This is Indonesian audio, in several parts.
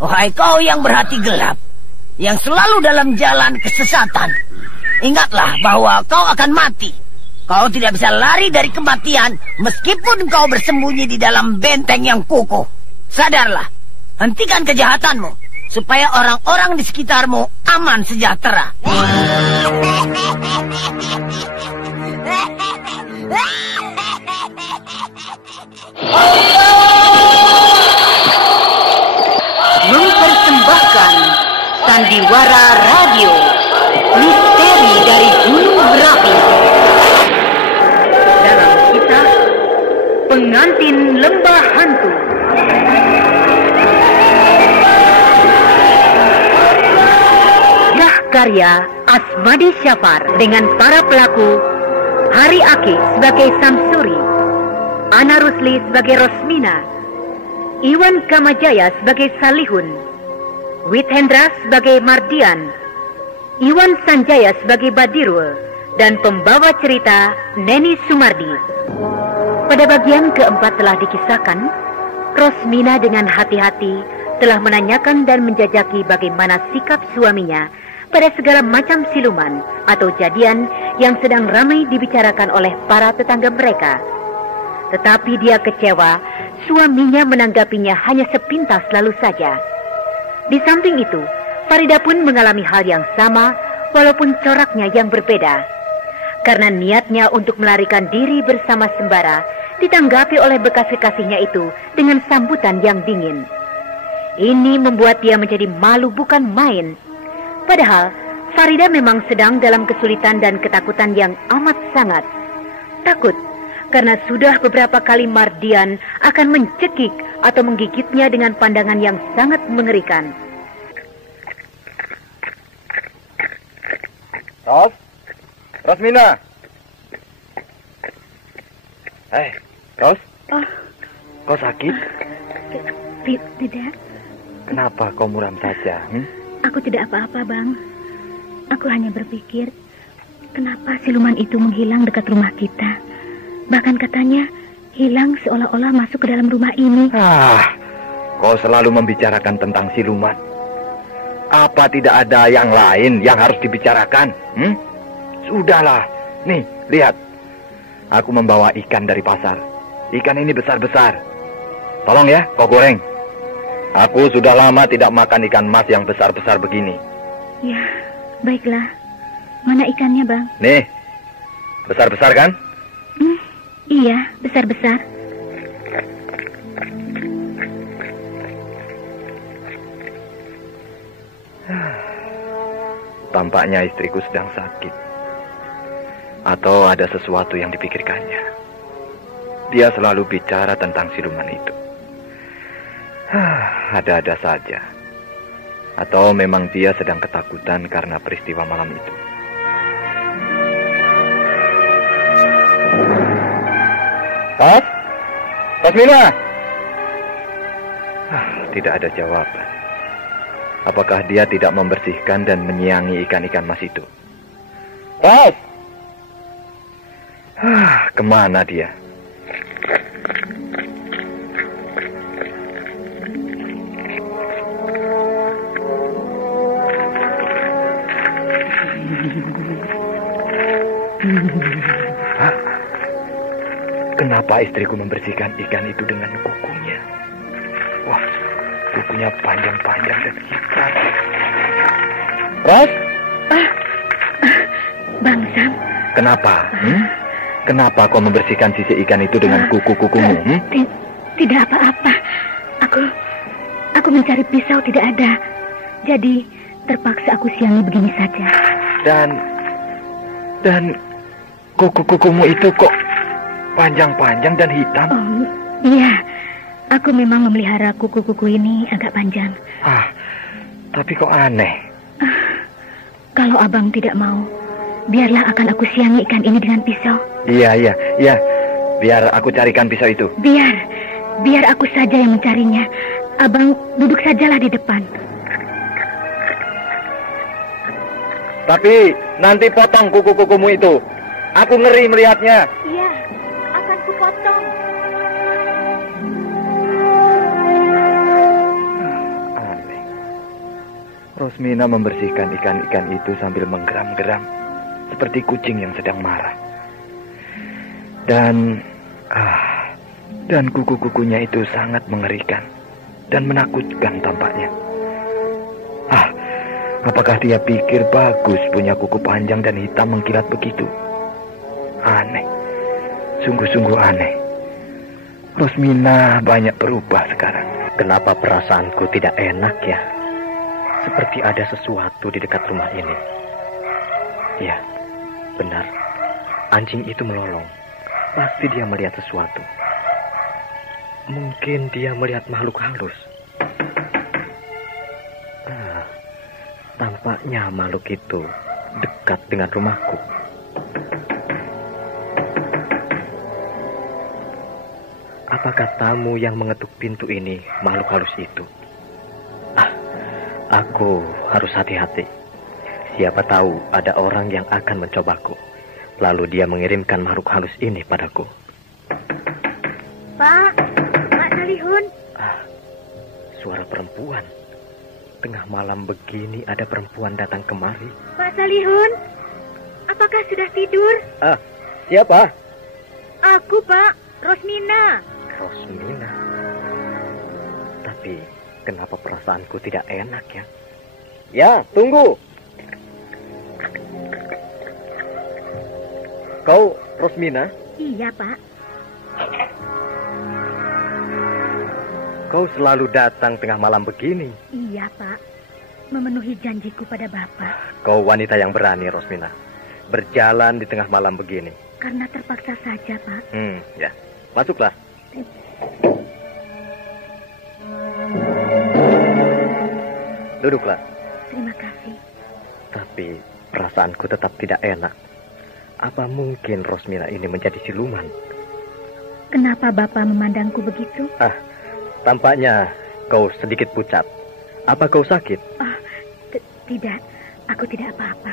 Wahai kau yang berhati gelap, yang selalu dalam jalan kesesatan, ingatlah bahwa kau akan mati. Kau tidak bisa lari dari kematian meskipun kau bersembunyi di dalam benteng yang kukuh. Sadarlah, hentikan kejahatanmu supaya orang-orang di sekitarmu aman sejahtera. Mempersembahkan Sandiwara Radio, misteri dari Gunung Merapi. Dalam kisah Pengantin Lembah Hantu. Karya Asmadi Syafar dengan para pelaku Hari Aki sebagai Samsuri, Ana Rusli sebagai Rosmina, Iwan Kamajaya sebagai Salihun, Withendra sebagai Mardian, Iwan Sanjaya sebagai Badirul, dan pembawa cerita Neni Sumardi. Pada bagian keempat telah dikisahkan, Rosmina dengan hati-hati telah menanyakan dan menjajaki bagaimana sikap suaminya pada segala macam siluman atau jadian yang sedang ramai dibicarakan oleh para tetangga mereka. Tetapi dia kecewa, suaminya menanggapinya hanya sepintas lalu saja. Di samping itu, Farida pun mengalami hal yang sama walaupun coraknya yang berbeda. Karena niatnya untuk melarikan diri bersama Sembara ditanggapi oleh bekas kekasihnya itu dengan sambutan yang dingin. Ini membuat dia menjadi malu bukan main. Padahal Farida memang sedang dalam kesulitan dan ketakutan yang amat sangat. Takut karena sudah beberapa kali Mardian akan mencekik atau menggigitnya dengan pandangan yang sangat mengerikan. Rosmina. Ros. Oh. Kau sakit? Tidak. Kenapa kau muram saja? Aku tidak apa-apa, Bang. Aku hanya berpikir, kenapa siluman itu menghilang dekat rumah kita? Bahkan katanya, hilang seolah-olah masuk ke dalam rumah ini. Kau selalu membicarakan tentang siluman. Apa tidak ada yang lain yang harus dibicarakan? Sudahlah. Nih, lihat. Aku membawa ikan dari pasar. Ikan ini besar-besar. Tolong ya, kau goreng. Aku sudah lama tidak makan ikan mas yang besar-besar begini. Ya, baiklah. Mana ikannya, Bang? Nih, besar-besar kan? Iya, besar-besar. Tampaknya istriku sedang sakit. Atau ada sesuatu yang dipikirkannya. Dia selalu bicara tentang siluman itu. Ada-ada saja. Atau memang dia sedang ketakutan karena peristiwa malam itu. Rosmina! Tidak ada jawaban. Apakah dia tidak membersihkan dan menyiangi ikan-ikan mas itu? Ros! Kemana dia? Kenapa istriku membersihkan ikan itu dengan kukunya? Wah, kukunya panjang-panjang dan hitam. Ros? Bang Sam. Kenapa? Kenapa kau membersihkan sisi ikan itu dengan kuku-kukumu? Tidak apa-apa. Aku mencari pisau tidak ada. Jadi terpaksa aku siangi begini saja. Dan kuku-kukumu itu kok panjang-panjang dan hitam? Oh, iya. Aku memang memelihara kuku-kuku ini agak panjang. Tapi kok aneh. Kalau abang tidak mau, biarlah akan aku siangi ikan ini dengan pisau. Iya. Biar aku carikan pisau itu. Biar aku saja yang mencarinya. Abang duduk sajalah di depan. Tapi nanti potong kuku-kukumu itu. Aku ngeri melihatnya. Iya, akan kupotong. Aneh. Rosmina membersihkan ikan-ikan itu sambil menggeram-geram, seperti kucing yang sedang marah. Dan kuku-kukunya itu sangat mengerikan dan menakutkan tampaknya. Apakah dia pikir bagus punya kuku panjang dan hitam mengkilat begitu? Aneh, sungguh-sungguh aneh. Rosmina banyak berubah sekarang. Kenapa perasaanku tidak enak ya? Seperti ada sesuatu di dekat rumah ini. Ya, benar. Anjing itu melolong. Pasti dia melihat sesuatu. Mungkin dia melihat makhluk halus. Tampaknya makhluk itu dekat dengan rumahku. Apakah tamu yang mengetuk pintu ini makhluk halus itu? Aku harus hati-hati. Siapa tahu ada orang yang akan mencobaku. Lalu dia mengirimkan makhluk halus ini padaku. Pak Salihun. Suara perempuan. Tengah malam begini ada perempuan datang kemari. Pak Salihun, apakah sudah tidur? Siapa? Aku, Pak, Rosmina. Rosmina. Tapi kenapa perasaanku tidak enak ya? Ya, tunggu. Kau Rosmina? Iya, Pak. Kau selalu datang tengah malam begini. Iya, Pak. Memenuhi janjiku pada Bapak. Kau wanita yang berani, Rosmina. Berjalan di tengah malam begini. Karena terpaksa saja, Pak. Ya. Masuklah. Duduklah. Terima kasih. Tapi perasaanku tetap tidak enak. Apa mungkin Rosmina ini menjadi siluman? Kenapa Bapak memandangku begitu? Tampaknya kau sedikit pucat. Apa kau sakit? Tidak, aku tidak apa-apa.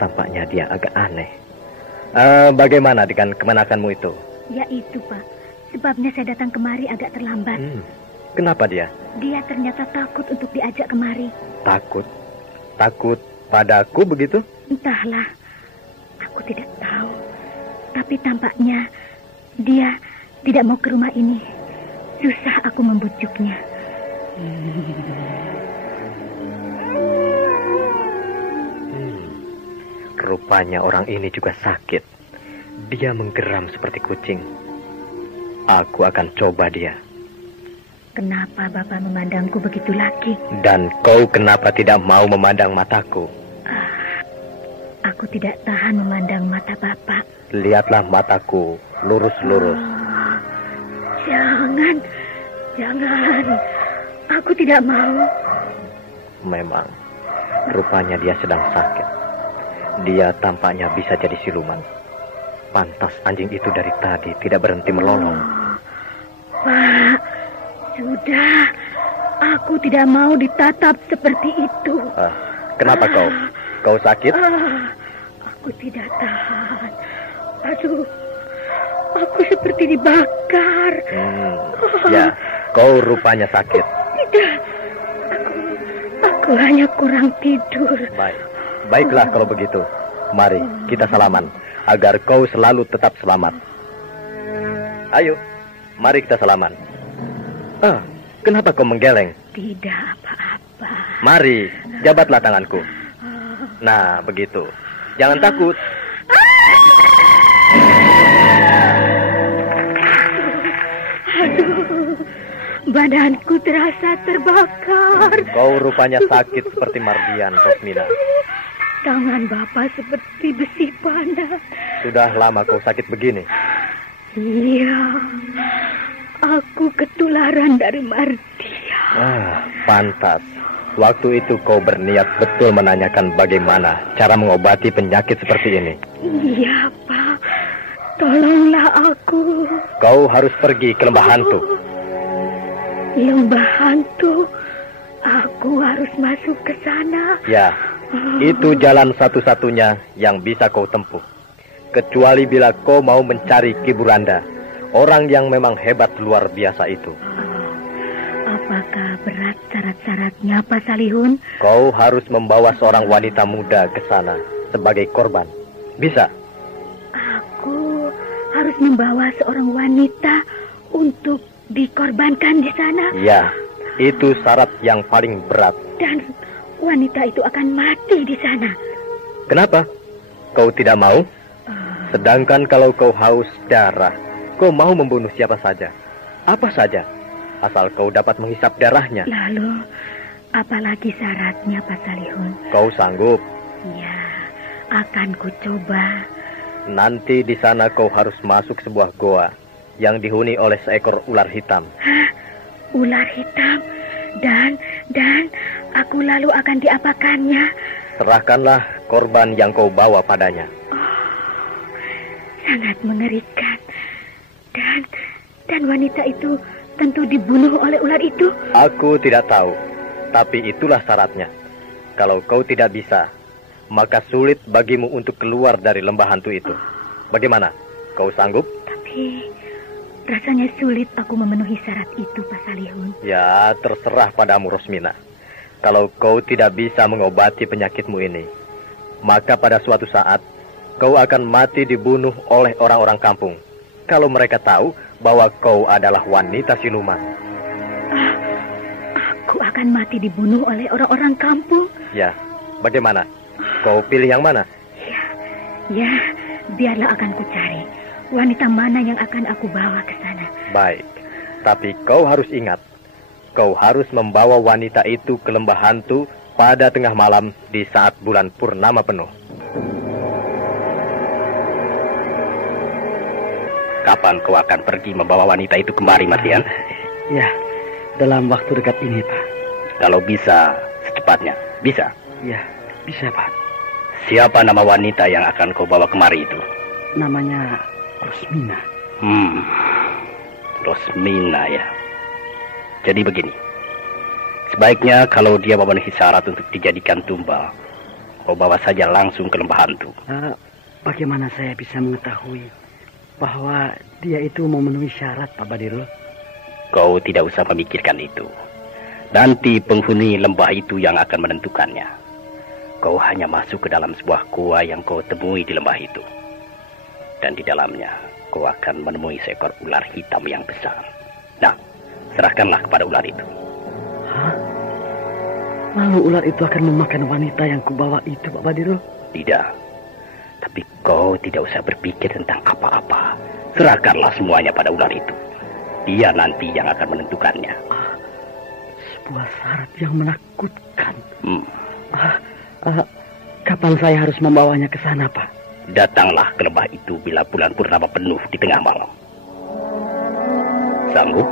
Tampaknya dia agak aneh. Bagaimana dengan kemenakanmu itu? Ya itu, Pak. Sebabnya saya datang kemari agak terlambat. Kenapa dia? Dia ternyata takut untuk diajak kemari. Takut? Takut padaku begitu? Entahlah, aku tidak tahu. Tapi tampaknya dia tidak mau ke rumah ini. Susah aku membujuknya. Rupanya orang ini juga sakit. Dia menggeram seperti kucing. Aku akan coba dia. Kenapa Bapak memandangku begitu lagi? Dan kau kenapa tidak mau memandang mataku? Aku tidak tahan memandang mata Bapak. Lihatlah mataku, lurus-lurus. Jangan. Aku tidak mau. Memang, rupanya dia sedang sakit. Dia tampaknya bisa jadi siluman. Pantas anjing itu dari tadi tidak berhenti melolong. Pak, sudah. Aku tidak mau ditatap seperti itu. Kenapa kau? Kau sakit? Aku tidak tahan. Aduh, aku seperti dibakar. Ya, kau rupanya sakit. Tidak, aku hanya kurang tidur. Baiklah kalau begitu. Mari kita salaman, agar kau selalu tetap selamat. Ayo, mari kita salaman. Kenapa kau menggeleng? Tidak apa-apa. Mari, jabatlah tanganku. Nah, begitu. Jangan takut. Aduh, badanku terasa terbakar. Kau rupanya sakit seperti Mardian, Rosmina. Tangan Bapak seperti besi panas. Sudah lama kau sakit begini? Iya, aku ketularan dari Mardia. Pantas. Waktu itu kau berniat betul menanyakan bagaimana cara mengobati penyakit seperti ini. Iya, Pak. Tolonglah aku. Kau harus pergi ke lembah hantu. Lembah hantu? Aku harus masuk ke sana. Ya, itu jalan satu-satunya yang bisa kau tempuh. Kecuali bila kau mau mencari Ki Buranda, orang yang memang hebat luar biasa itu. Apakah berat syarat-syaratnya, Pak Salihun? Kau harus membawa seorang wanita muda ke sana sebagai korban. Bisa? Aku harus membawa seorang wanita untuk dikorbankan di sana? Ya, itu syarat yang paling berat. Dan wanita itu akan mati di sana. Kenapa? Kau tidak mau? Sedangkan kalau kau haus darah, kau mau membunuh siapa saja. Apa saja, asal kau dapat menghisap darahnya. Lalu, apalagi syaratnya, Pak Salihun? Kau sanggup? Ya, akan ku coba. Nanti di sana kau harus masuk sebuah goa yang dihuni oleh seekor ular hitam. Hah? Ular hitam? Dan aku lalu akan diapakannya? Serahkanlah korban yang kau bawa padanya. Sangat mengerikan. Dan wanita itu tentu dibunuh oleh ular itu. Aku tidak tahu, tapi itulah syaratnya. Kalau kau tidak bisa, maka sulit bagimu untuk keluar dari lembah hantu itu. Bagaimana? Kau sanggup? Tapi rasanya sulit aku memenuhi syarat itu, Pak Salihun. Ya, terserah padamu, Rosmina. Kalau kau tidak bisa mengobati penyakitmu ini, maka pada suatu saat kau akan mati dibunuh oleh orang-orang kampung. Kalau mereka tahu bahwa kau adalah wanita siluman. Aku akan mati dibunuh oleh orang-orang kampung? Ya, bagaimana? Kau pilih yang mana? Ya, biarlah akan ku cari wanita mana yang akan aku bawa ke sana. Baik, tapi kau harus ingat, kau harus membawa wanita itu ke lembah hantu pada tengah malam di saat bulan purnama penuh. Kapan kau akan pergi membawa wanita itu kemari, Mardian? Ya, dalam waktu dekat ini, Pak. Kalau bisa, secepatnya. Bisa? Ya, bisa, Pak. Siapa nama wanita yang akan kau bawa kemari itu? Namanya Rosmina. Rosmina ya. Jadi begini. Sebaiknya kalau dia memenuhi syarat untuk dijadikan tumbal, kau bawa saja langsung ke lembah hantu. Bagaimana saya bisa mengetahui bahwa dia itu memenuhi syarat, Pak Badirul? Kau tidak usah memikirkan itu. Nanti penghuni lembah itu yang akan menentukannya. Kau hanya masuk ke dalam sebuah gua yang kau temui di lembah itu. Dan di dalamnya kau akan menemui seekor ular hitam yang besar. Nah, serahkanlah kepada ular itu. Hah? Lalu ular itu akan memakan wanita yang kubawa itu, Pak Badirul? Tidak. Tapi kau tidak usah berpikir tentang apa-apa. Serahkanlah semuanya pada ular itu. Dia nanti yang akan menentukannya. Sebuah syarat yang menakutkan. Kapan saya harus membawanya ke sana, Pak? Datanglah ke lembah itu bila bulan purnama penuh di tengah malam. Sanggup?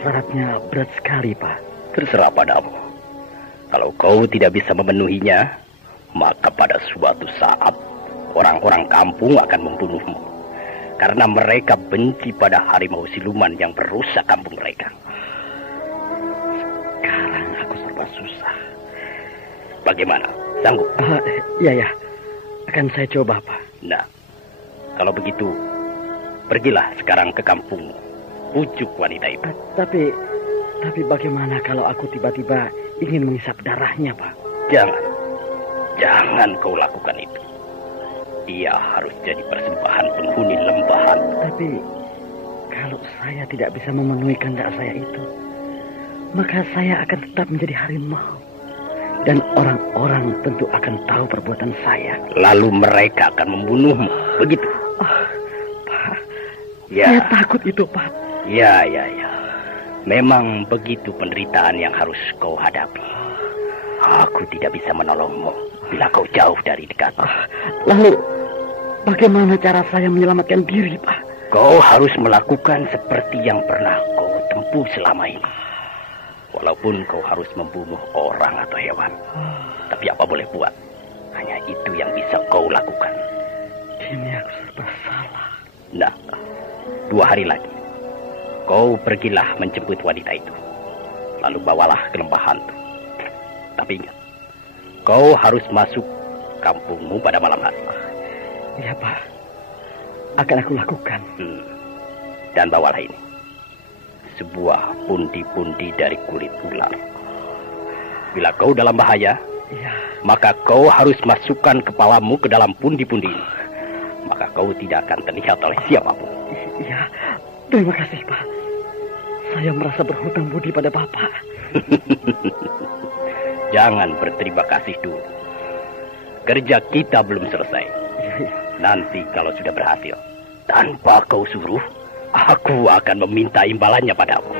Syaratnya berat sekali, Pak. Terserah padamu. Kalau kau tidak bisa memenuhinya, maka pada suatu saat orang-orang kampung akan membunuhmu. Karena mereka benci pada harimau siluman yang merusak kampung mereka. Sekarang aku serba susah. Bagaimana? Sanggup? Ya. Akan saya coba, Pak. Nah, kalau begitu, pergilah sekarang ke kampungmu. Pujuk wanita itu. Tapi bagaimana kalau aku tiba-tiba ingin menghisap darahnya, Pak? Jangan kau lakukan itu. Dia harus jadi persembahan penghuni lembahan. Tapi kalau saya tidak bisa memenuhi kehendak saya itu, maka saya akan tetap menjadi harimau. Dan orang-orang tentu akan tahu perbuatan saya. Lalu mereka akan membunuhmu. Begitu? Pak, ya. Saya takut itu, Pak. Ya. Memang begitu penderitaan yang harus kau hadapi. Aku tidak bisa menolongmu bila kau jauh dari dekat. Lalu, bagaimana cara saya menyelamatkan diri, Pak? Kau harus melakukan seperti yang pernah kau tempuh selama ini. Walaupun kau harus membunuh orang atau hewan. Tapi apa boleh buat? Hanya itu yang bisa kau lakukan. Ini aku serba salah. Nah, 2 hari lagi, kau pergilah menjemput wanita itu. Lalu bawalah ke lembah hantu. Tapi ingat, kau harus masuk kampungmu pada malam hari. Iya, Pak. Akan aku lakukan. Dan bawalah ini. sebuah pundi-pundi dari kulit ular. Bila kau dalam bahaya, maka kau harus masukkan kepalamu ke dalam pundi-pundi ini. Maka kau tidak akan terlihat oleh siapapun. Iya, terima kasih, Pak. Saya merasa berhutang budi pada Bapak. Jangan berterima kasih dulu. Kerja kita belum selesai. Nanti kalau sudah berhasil, tanpa kau suruh, aku akan meminta imbalannya padamu.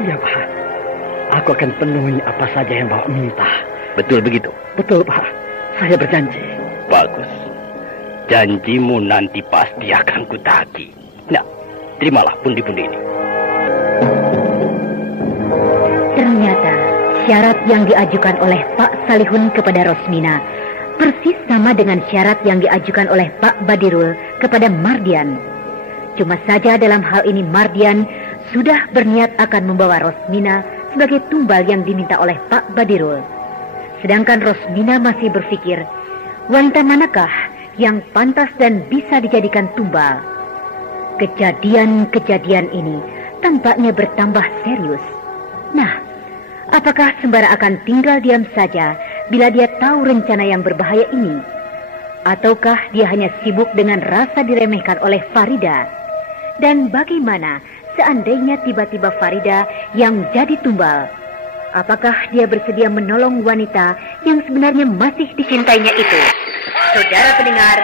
Iya, Pak. Aku akan penuhi apa saja yang Bapak minta. Betul begitu? Betul, Pak. Saya berjanji. Bagus. Janjimu nanti pasti akan kutagih. Nah, terimalah pundi-pundi ini. Ternyata syarat yang diajukan oleh Pak Salihun kepada Rosmina persis sama dengan syarat yang diajukan oleh Pak Badirul kepada Mardian. Cuma saja dalam hal ini Mardian sudah berniat akan membawa Rosmina sebagai tumbal yang diminta oleh Pak Badirul. Sedangkan Rosmina masih berpikir, wanita manakah yang pantas dan bisa dijadikan tumbal? Kejadian-kejadian ini tampaknya bertambah serius. Nah, apakah Sembara akan tinggal diam saja bila dia tahu rencana yang berbahaya ini? Ataukah dia hanya sibuk dengan rasa diremehkan oleh Farida? Dan bagaimana seandainya tiba-tiba Farida yang jadi tumbal? Apakah dia bersedia menolong wanita yang sebenarnya masih dicintainya itu? Saudara pendengar,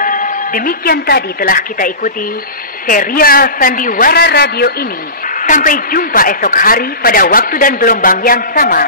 demikian tadi telah kita ikuti serial Sandiwara Radio ini. Sampai jumpa esok hari pada waktu dan gelombang yang sama.